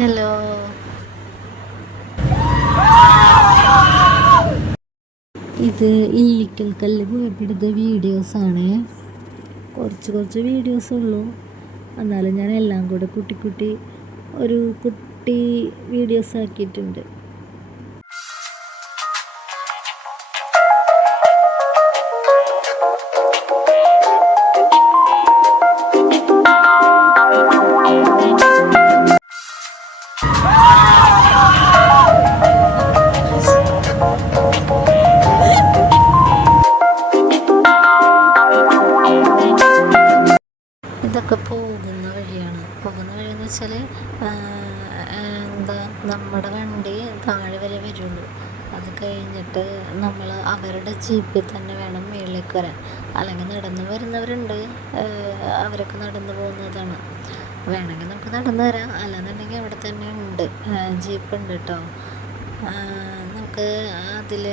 Hello. ഇത് ഇല്ലിക്കൽ കല്ല് പോയപ്പെടുത്ത വീഡിയോസാണ്. കുറച്ച് വീഡിയോസ് ഉള്ളൂ, എന്നാലും ഞാൻ എല്ലാം കൂടെ കുട്ടി ഒരു കുട്ടി വീഡിയോസ് ആക്കിയിട്ടുണ്ട്. ഇതൊക്കെ പോകുന്ന വഴിയെന്ന് വെച്ചാൽ നമ്മുടെ വണ്ടി താഴെ വരെ വരുള്ളൂ. അത് കഴിഞ്ഞിട്ട് നമ്മൾ അവരുടെ ജീപ്പിൽ തന്നെ വേണം മുകളിലേക്ക് വരാൻ. അല്ലെങ്കിൽ നടന്ന് വരുന്നവരുണ്ട്, അവരൊക്കെ നടന്നു പോകുന്നതാണ്. വേണമെങ്കിൽ നമുക്ക് നടന്നു വരാം, അല്ലാന്നുണ്ടെങ്കിൽ അവിടെ തന്നെ ഉണ്ട്, ജീപ്പ് ഉണ്ട് കേട്ടോ. നമുക്ക് അതിൽ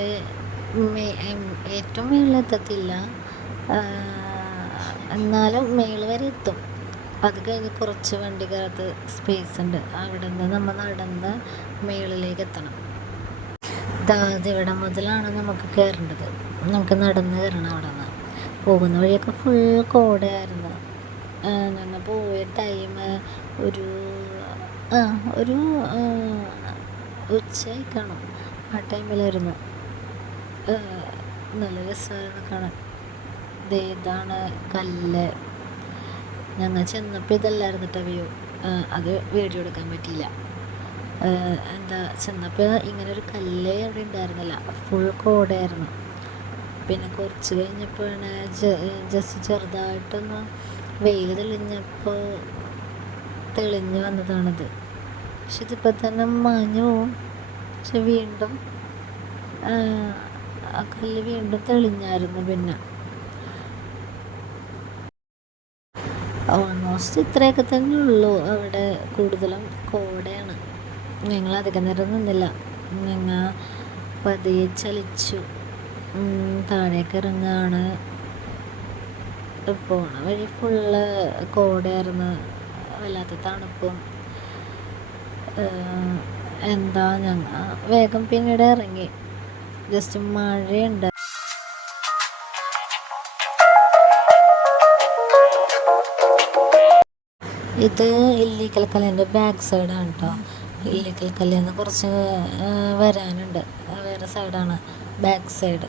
ഏറ്റവും മുകളിലെത്തത്തില്ല, എന്നാലും മേളിൽ വരെ എത്തും. അത് കഴിഞ്ഞ് കുറച്ച് വണ്ടിക്കകത്ത് സ്പേസ് ഉണ്ട്, അവിടെ നിന്ന് നമ്മൾ നടന്ന് മേളിലേക്ക് എത്തണം. ഇവിടെ മുതലാണ് നമുക്ക് കയറേണ്ടത്. നമുക്ക് നടന്ന് കയറണം. അവിടെ നിന്ന് പോകുന്ന വഴിയൊക്കെ ഫുൾ കോടയായിരുന്നു. ഞങ്ങൾ പോയ ടൈം ഒരു ഉച്ചയായി കാണും. ആ ടൈമിലായിരുന്നു. നല്ല രസമായിരുന്നു കാണാൻ. ഇതാണ് കല്ല്. ഞങ്ങൾ ചെന്നപ്പോൾ ഇതല്ലായിരുന്നു കേട്ടോ വ്യൂ. അത് വീഡിയോ എടുക്കാൻ പറ്റിയില്ല. ചെന്നപ്പോൾ ഇങ്ങനൊരു കല്ല് അവിടെ ഉണ്ടായിരുന്നില്ല, ഫുൾ കോടയായിരുന്നു. പിന്നെ കുറച്ച് കഴിഞ്ഞപ്പോഴാണ് ജസ്റ്റ് ചെറുതായിട്ടൊന്ന് വെയിൽ തെളിഞ്ഞപ്പോൾ തെളിഞ്ഞ് വന്നതാണിത്. പക്ഷെ ഇതിപ്പോൾ തന്നെ മാഞ്ഞു പോവും. പക്ഷെ വീണ്ടും ആ കല്ല് വീണ്ടും തെളിഞ്ഞായിരുന്നു. പിന്നെ ഓൾമോസ്റ്റ് ഇത്രയൊക്കെ തന്നെ ഉള്ളൂ. അവിടെ കൂടുതലും കോടയാണ്. ഞങ്ങൾ അധികം നേരം നിന്നില്ല. ഞങ്ങൾ പതിയെ ചലിച്ചു താഴേക്ക് ഇറങ്ങുകയാണ്. പോണ വഴി ഫുള്ള് കോടയായിരുന്നു, വല്ലാത്ത തണുപ്പും. ഞങ്ങൾ വേഗം പിന്നീട് ഇറങ്ങി. ജസ്റ്റ് മഴയുണ്ട്. ഇത് ഇല്ലിക്കൽ കല്ലിൻ്റെ ബാക്ക് സൈഡാണ് കേട്ടോ. ഇല്ലിക്കൽ കല്ലിൽ നിന്ന് കുറച്ച് വരാനുണ്ട്, വേറെ സൈഡാണ് ബാക്ക് സൈഡ്.